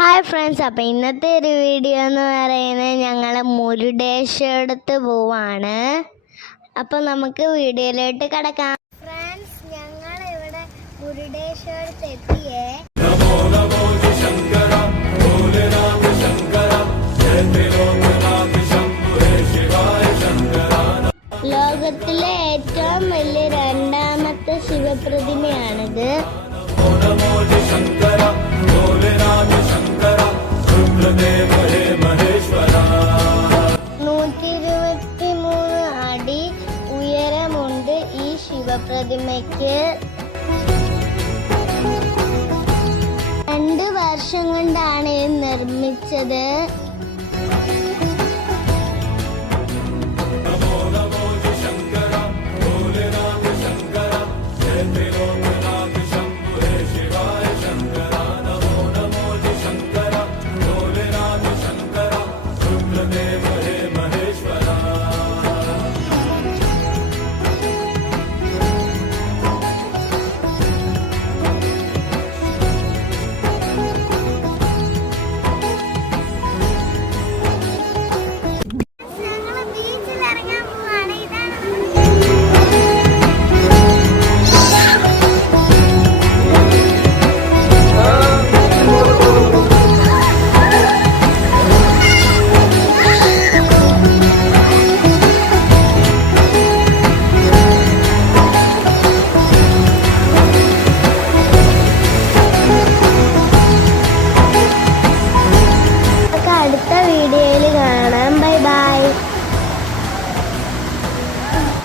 Hi friends അപ്പോൾ ഇന്നത്തെ ഒരു വീഡിയോ എന്ന് പറയുന്നത് ഞങ്ങൾ മുരുടേശ്വരത്ത് പോവാണ്. അപ്പോൾ നമുക്ക് വീഡിയോയിലോട്ട് കിടക്കാം. ഫ്രണ്ട്സ് ഞങ്ങൾ ഇവിടെ മുരുടേശ്വരത്ത് എത്തിയേ. ലോകത്തിലെ ഏറ്റവും വലിയ രണ്ടാമത്തെ ശിവപ്രതിമയാണിത്. ഇരുപത്തിമൂന്ന് അടി ഉയരമുണ്ട് ഈ ശിവപ്രതിമയ്ക്ക് രണ്ട് വർഷം കൊണ്ടാണ് നിർമ്മിച്ചത് Deus.